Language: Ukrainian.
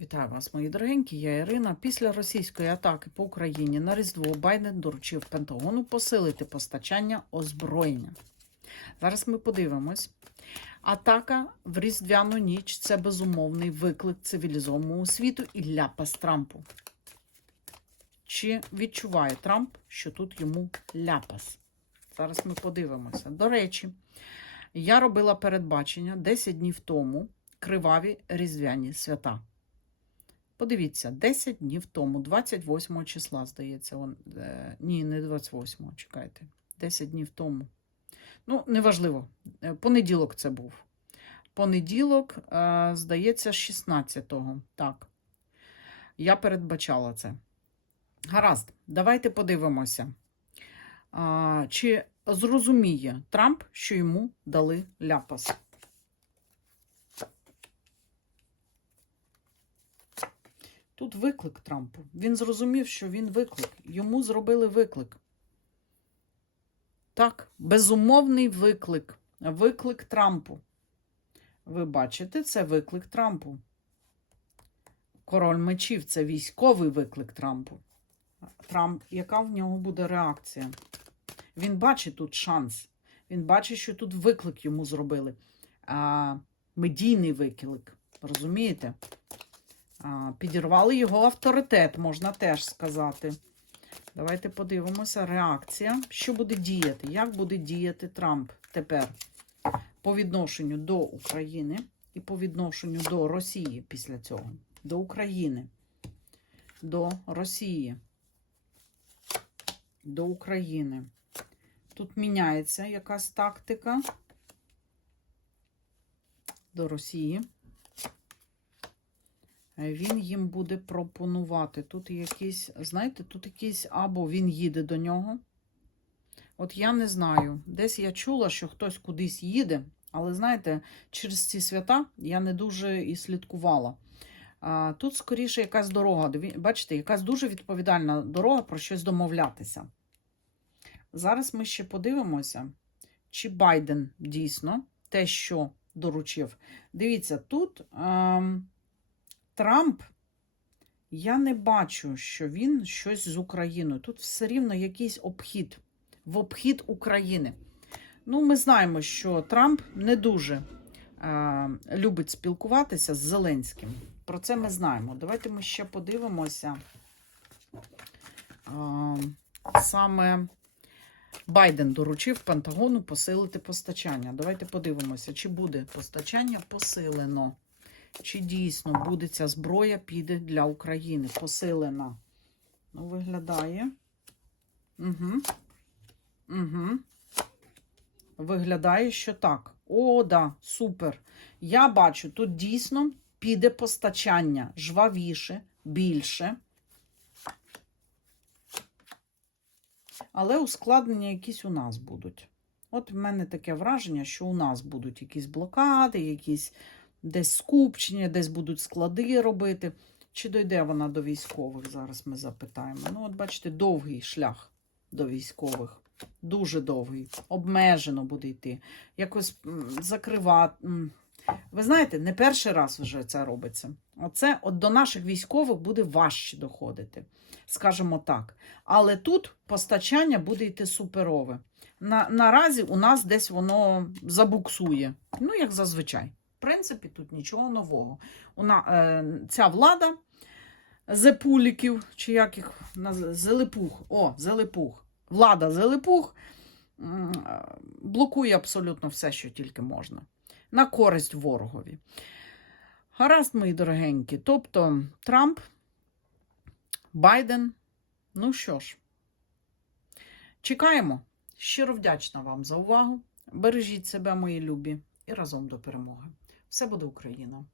Вітаю вас, мої дорогенькі. Я Ірина. Після російської атаки по Україні на Різдво Байден доручив Пентагону посилити постачання озброєння. Зараз ми подивимось. Атака в Різдвяну ніч це безумовний виклик цивілізованому світу і ляпас Трампу. Чи відчуває Трамп, що тут йому ляпас? Зараз ми подивимося. До речі, я робила передбачення 10 днів тому криваві різдвяні свята. Подивіться, 10 днів тому, 28 числа, здається, он, е, ні, не 28, чекайте, 10 днів тому. Ну, неважливо, е, понеділок це був. Понеділок, е, здається, 16-го. Так. Я передбачала це. Гаразд, давайте подивимося. А, чи зрозуміє Трамп, що йому дали ляпас? Тут виклик Трампу. Він зрозумів, що він виклик. Йому зробили виклик. Так, безумовний виклик. Виклик Трампу. Ви бачите, це виклик Трампу. Король мечів це військовий виклик Трампу. Трамп, яка в нього буде реакція? Він бачить тут шанс. Він бачить, що тут виклик йому зробили. А, медійний виклик. Розумієте? Підірвали його авторитет, можна теж сказати. Давайте подивимося. Реакція. Що буде діяти? Як буде діяти Трамп тепер по відношенню до України і по відношенню до Росії після цього? До України, до Росії, до України. Тут міняється якась тактика до Росії. Е, Він їм буде пропонувати. Тут якийсь, знаєте, тут якийсь або він їде до нього. От я не знаю. Десь я чула, що хтось кудись їде, але знаєте, через ці свята я не дуже і слідкувала. А, Тут скоріше якась дорога. Бачите, якась дуже відповідальна дорога про щось домовлятися. Зараз ми ще подивимося, чи Байден дійсно те, що доручив. Дивіться, тут. Ем, Трамп, я не бачу, що він щось з Україною. Тут все рівно якийсь обхід, в обхід України. Ну, ми знаємо, що Трамп не дуже е, любить спілкуватися з Зеленським. Про це ми знаємо. Давайте ми ще подивимося. Е, саме Байден доручив Пентагону посилити постачання. Давайте подивимося, чи буде постачання посилено. Чи дійсно буде ця зброя піде для України посилена? Ну, виглядає. Угу. Угу. Виглядає, що так. О, да, супер. Я бачу, тут дійсно піде постачання жвавіше, більше. Але ускладнення якісь у нас будуть. От в мене таке враження, що у нас будуть якісь блокади, якісь десь скупчення, десь будуть склади робити. Чи дойде вона до військових? Зараз ми запитаємо. Ну, от бачите, довгий шлях до військових. Дуже довгий. Обмежено буде йти. Якось закривати. Ви знаєте, не перший раз вже це робиться. Оце от до наших військових буде важче доходити, скажімо так. Але тут постачання буде йти суперове. На, наразі у нас десь воно забуксує. Ну, як зазвичай. Принципі, тут нічого нового. Вона, е, ця влада зепуліків, чи як їх Зелепух, о, Зелепух. Влада Зелепух е, блокує абсолютно все, що тільки можна. На користь ворогові. Гаразд, мої дорогенькі. Тобто Трамп, Байден. Ну що ж, чекаємо. Щиро вдячна вам за увагу. Бережіть себе, мої любі, і разом до перемоги. Все буде Україна!